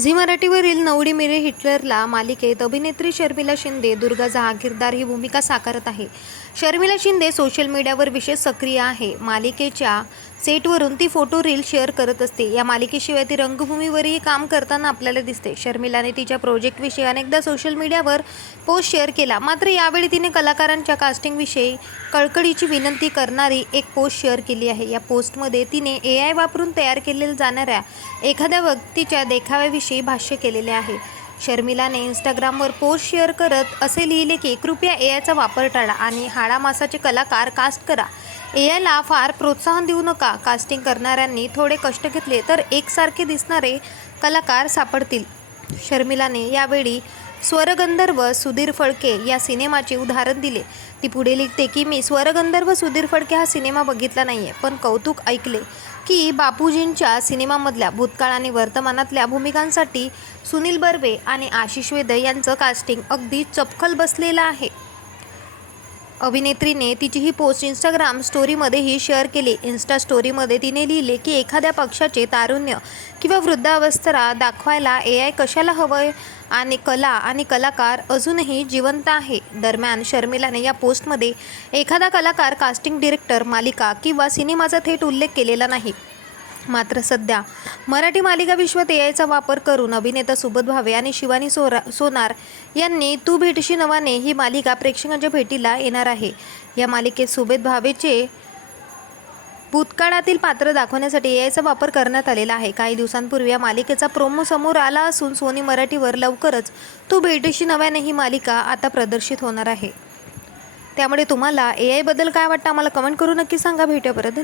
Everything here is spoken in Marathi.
झी मराठीवरील नवडी मेरे हिटलरला मालिकेत अभिनेत्री शर्मिला शिंदे दुर्गा जहागीरदार ही भूमिका साकारत आहे. शर्मिला शिंदे सोशल मीडियावर विशेष सक्रिय आहे. मालिकेच्या सेटवरून ती फोटो रील शेअर करत असते. या मालिकेशिवाय ती रंगभूमीवरही काम करताना आपल्याला दिसते. शर्मिलाने तिच्या प्रोजेक्टविषयी अनेकदा सोशल मीडियावर पोस्ट शेअर केला. मात्र यावेळी तिने कलाकारांच्या कास्टिंगविषयी कळकळीची विनंती करणारी एक पोस्ट शेअर केली आहे. या पोस्टमध्ये तिने ए आय वापरून तयार केलेल्या जाणाऱ्या एखाद्या व्यक्तीच्या देखाव्याविषयी भाष्य केलेले आहे. शर्मिलाने इंस्टाग्रामवर पोस्ट शेअर करत असे लिहिले की कृपया ए आयचा वापर टाळा आणि हाडामासाचे कलाकार कास्ट करा. ए आयला फार प्रोत्साहन देऊ नका. कास्टिंग करणाऱ्यांनी थोडे कष्ट घेतले तर एकसारखे दिसणारे कलाकार सापडतील. शर्मिलाने यावेळी स्वरगंधर्व सुधीर फडके या सिनेमाचे उदाहरण दिले. ती पुढे लिखते की मी स्वरगंधर्व सुधीर फडके हा सिनेमा बघितला नाही आहे पण कौतुक ऐकले की बापूजींच्या सिनेमामधल्या भूतकाळ आणि वर्तमानातल्या भूमिकांसाठी सुनील बर्वे आणि आशिष वेद यांचं कास्टिंग अगदी चपखल बसलेलं आहे. अभिनेत्रीने तिची ही पोस्ट इंस्टाग्राम स्टोरीमध्येही शेअर केली. इन्स्टा स्टोरीमध्ये तिने लिहिले की एखाद्या पक्षाचे तारुण्य किंवा वृद्धावस्था दाखवायला ए आय कशाला हवंय? आणि कला आणि कलाकार अजूनही जिवंत आहे. दरम्यान शर्मिलाने या पोस्टमध्ये एखादा कलाकार कास्टिंग डिरेक्टर मालिका किंवा सिनेमाचा थेट उल्लेख केलेला नाही. मात्र सध्या मराठी मालिका विश्वात आयचा वापर करून अभिनेता सुबोध भावे आणि शिवानी सोरा सोनार यांनी तू भेटशी नवाने ही मालिका प्रेक्षकांच्या भेटीला येणार आहे. या मालिकेत सुबोध भावेचे भूतकाळातील पात्र दाखवण्यासाठी एआयचा वापर करण्यात आलेला आहे. काही दिवसांपूर्वी या मालिकेचा प्रोमो समोर आला असून सोनी मराठीवर लवकरच तू भेटशी नव्याने ही मालिका आता प्रदर्शित होणार आहे. त्यामुळे तुम्हाला ए आयबद्दल काय वाटतं? आम्हाला कमेंट करून नक्की सांगा. भेटूया परत